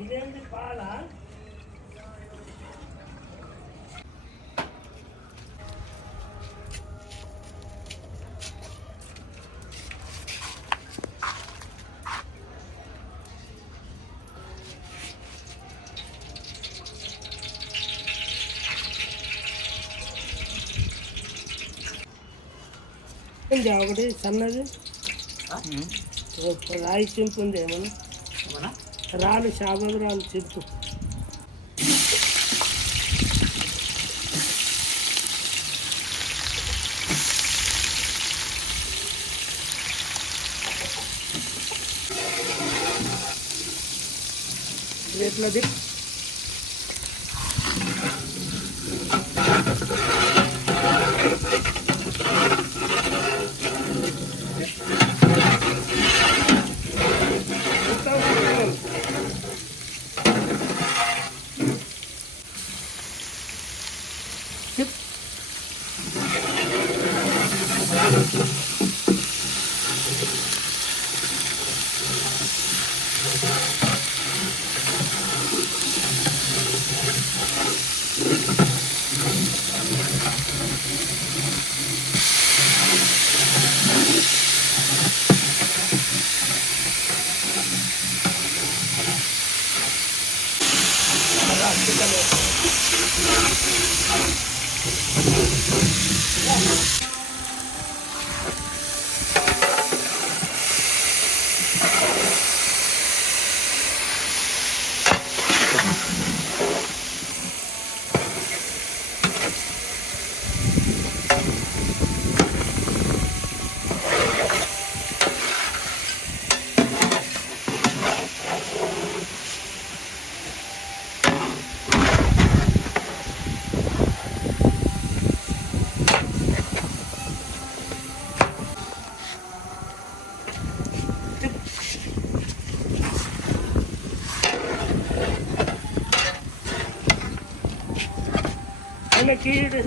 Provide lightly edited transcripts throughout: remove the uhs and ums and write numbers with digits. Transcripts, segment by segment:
ఇదేంటి పాల ఒకటి సన్నది రాయి చింపు ఉంది ఏమన్నా రాళ్ళు షాబాబు రాళ్ళు చింపు ఎట్లది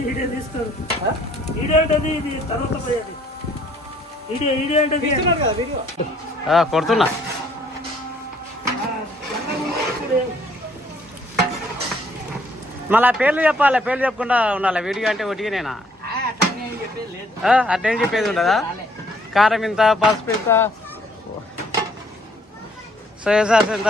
ఈడే తీస్తారు ఈడే అంటే ఇది తర్వాత పోయేది ఈడే అంటే కొడుతున్నా మళ్ళీ పేర్లు చెప్పాలి, పేర్లు చెప్పకుండా ఉండాలి. వీడియో అంటే ఒకటిగానేనా? అట్లేం చెప్పేది ఉండదా? కారం ఇంత, పసుపు ఇంత, సోయా సాస్ ఎంత,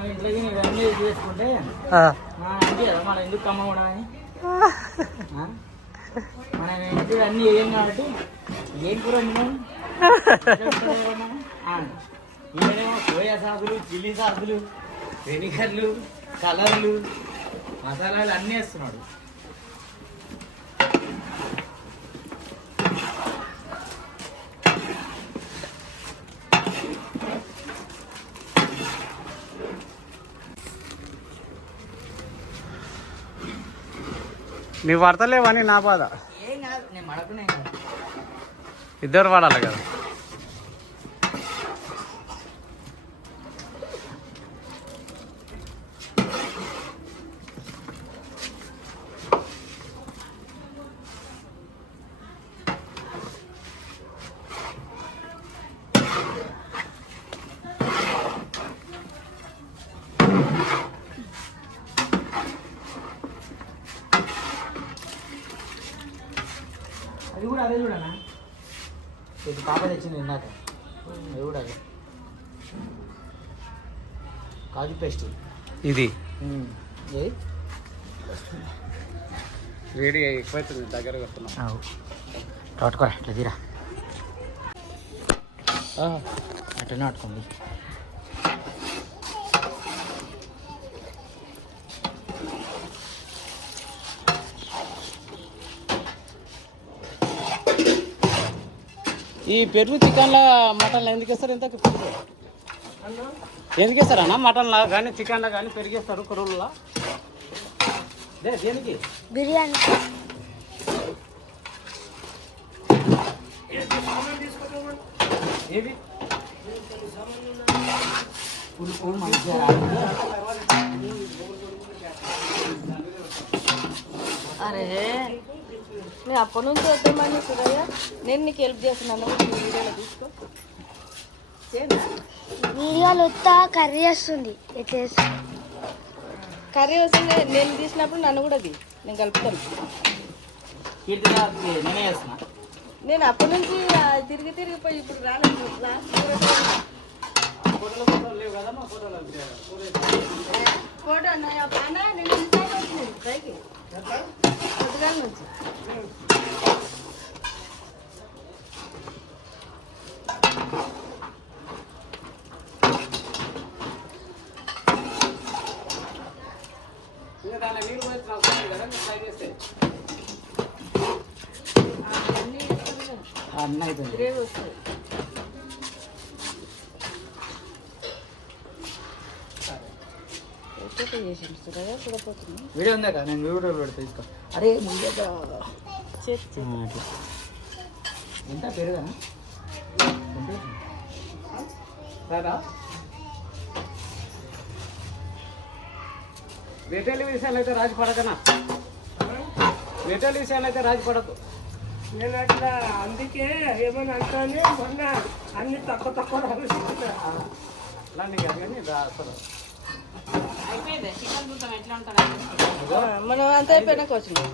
మనం ఇంట్లోకి ఇవన్నీ చేసుకుంటే మన ఎందుకు కమ్మ కూడా అని మనం ఇంట్లో అన్నీ వేయం కాబట్టి ఏం కూర ఈయనేమో సోయా సాసులు చిల్లీ సాసులు వెనిగర్లు కలర్లు మసాలాలు అన్నీ వేస్తున్నాడు. నీవు పడతలేవని నా బాధ. ఏం కాదు, నేను మడకునే ఇద్దరు పడాలి కదా. అది కూడా అదే చూడనా, ఇది పాప తెచ్చింది ఇందాక, అది కూడా అదే కాజు పేస్ట్ ఇది ఏది వేడి ఎక్కువైతుంది, దగ్గర వస్తున్నాం. తోటకూర అట్లా తీరా అట్లనే పట్టుకోండి. ఈ పెరుగు చికెన్లో మటన్లో ఎందుకు వేస్తారు? ఎంత ఎందుకు వేస్తారు అన్న? మటన్లో కానీ చికెన్లో కానీ పెరిగేస్తారు కురువుల్లో. దేనికి? బిర్యానీ ఏది పులుపు మంచిగా అరే నేను అప్పటి నుంచి వద్దామని సురయ్య, నేను నీకు హెల్ప్ చేస్తున్నాను. వీడియోలో తీసుకో, వీడియోలు వస్తా కర్రీ వస్తుంది. కర్రీ వస్తుంది. నేను తీసినప్పుడు నన్ను కూడా నేను కలుపుతాను. నేనే చేస్తున్నా. నేను అప్పటి నుంచి తిరిగి తిరిగిపోయి ఇప్పుడు రాలేదు. ఫోటో అన్నయ్య నేను ఇన్స్టాల్ వచ్చింది పైకి పొద్దుగాల నుంచి. అన్న అయిపోయింది. గ్రేవీ వస్తుంది. చూడపోతుంది వీడియో ఉందా కదా, నేను వీడియో పెడతా తీసుకో. అరే ముందు ఎంత పెరుగా వేటేళ్ళ విషయాలు అయితే రాజు పడకనా? వేటేళ్ళ విషయాలు అయితే రాజు పడకు. నేను అట్లా అందుకే ఏమని అంటానే మొన్న అన్ని తక్కువ తక్కువ ఆలోచిస్తున్నా. మనం అంత అయిపోయినాక వచ్చింది.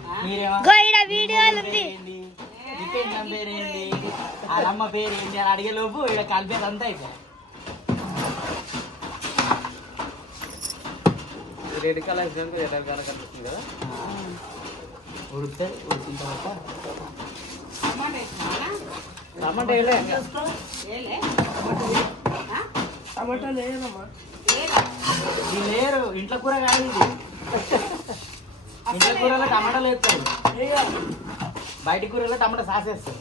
వీడియోలు ఉంది. పేరేంటి, వాళ్ళమ్మ పేరు ఏంటి అని అడిగే లోపు ఇక్కడ కలిపేది అంతా అయిపోయింది. రెడ్ కలర్ ఎర్ర కలర్ కనిపిస్తుంది కదా. ఉడికితే ఉడికిన తర్వాత టమాటా వేయలే. టమాటాలు వేయనమ్మా. ఇది లేరు, ఇంట్లో కూర కాదు ఇది. ఇంట్లో కూరలో టమాటాలు వేస్తారు, బయట కూరలో టమాటా సాస్ వేస్తారు.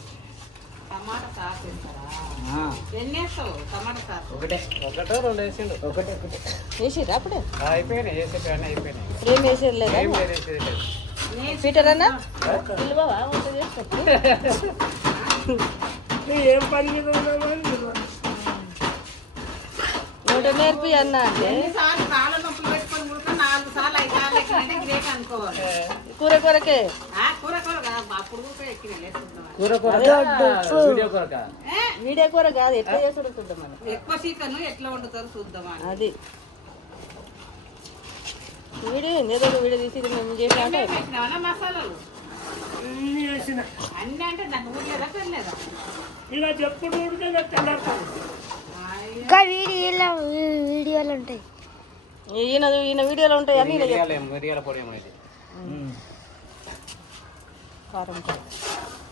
టమాటా సాస్ వేస్తారా? ఎన్ని వేస్తావు టమాటా సాస్? ఒకటే రెండు వేసిండు. ఒకటే వేసిరా అప్పుడే? అయిపోయినాయి, వేసేటి అన్నీ అయిపోయినాయి. ఏం వేసేది లేదా? ఏం వేసేది లేదు. పీటర్ అన్న పిలువవా? వంట చేసుకో. ఏం పని మీద ఉన్నామా అని వంట నేర్పి అన్న అంటే ఎన్నిసార్లు కాళ్ళ నొప్పులు పెట్టుకొని కూడా 4 సార్లు 5 సార్లు ఎక్కినంటే గ్రేట్ అనుకోవాలి. కూర కూరకే కూర కూర కాదు, అప్పుడు కూడా ఎక్కిన లేస్తున్నాం. కూర కూర వీడియో కూర వీడియో కూర కాదు, ఎట్లా చేసుడు చూద్దాం మనం. ఎక్కువ చికెన్ ఎట్లా వండుతారు చూద్దామా అది వీడియో ఏదో ఒక వీడియో తీసి మేము చేసినా పెట్టినావా మసాలాలు అన్ని వేసిన. అన్నీ అంటే దాన్ని ఊర్లేదా పెళ్ళలేదా? ఇలా చెప్పుడు ఊడితే నాకు తెల్లారుతుంది. ఇంకా వీడియోలు ఉంటాయి. ఈయన వీడియోలో ఉంటాయి అని మిరియాల పొడి ఏమో ఇది. కారం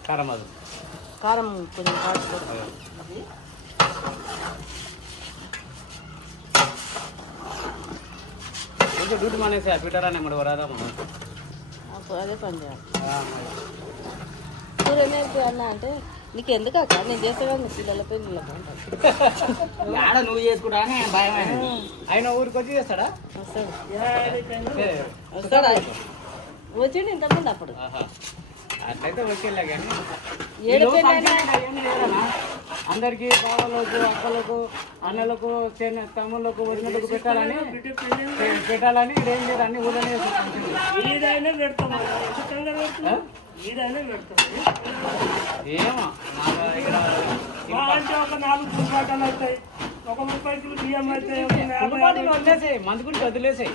కారం అది కారం కొంచెం కారం కొంచెం డ్యూటీ మానేసి పీటర్ అని మరి వరాదా అదే పని చేయాలి. అన్న అంటే నీకు ఎందుకు అక్క నేను చేస్తాను నీ పిల్లలపై నువ్వు చేసుకుంటా భయం ఆయన ఊరికి వచ్చి చేస్తాడా? వస్తాడా వచ్చిండు ఇంతకుముందు అప్పుడు అట్లయితే ఓకేలే కానీ ఏడు అందరికి బావలకు అక్కలకు అన్నలకు తమ్ముళ్ళకు వదినలకు పెట్టాలని ఇదేం లేదు అన్ని ఊళ్ళనే ఈడైనా పెడతాం ఈడైనా పెడతాం ఏమో ఇక్కడ అంటే ఒక 4 పుష్పాటాలు అవుతాయి, ఒక 30 కిలో బియ్యం అయితే వదిలేసాయి మందు గురించి వదిలేసాయి.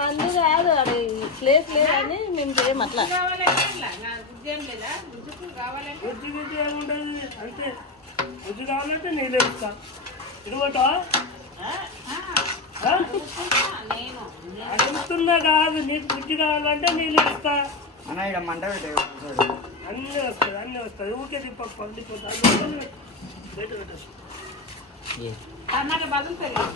మందు కాదు అది ప్లేస్ లేదని మేము చేయం అట్లా. రుచి రుచి ఏముంటుంది అంతే. రుచి కావాలంటే నీళ్ళు ఇస్తా ఇదిగోటా అడుగుతున్నా కాదు, నీకు రుచి కావాలంటే నీళ్ళు ఇస్తా. అన్న ఇక్కడ మంట అన్నీ వస్తుంది ఊరికే తిప్పకు పండిపోతా బయట పెట్టచ్చు. టమాటా బదులుతుంది.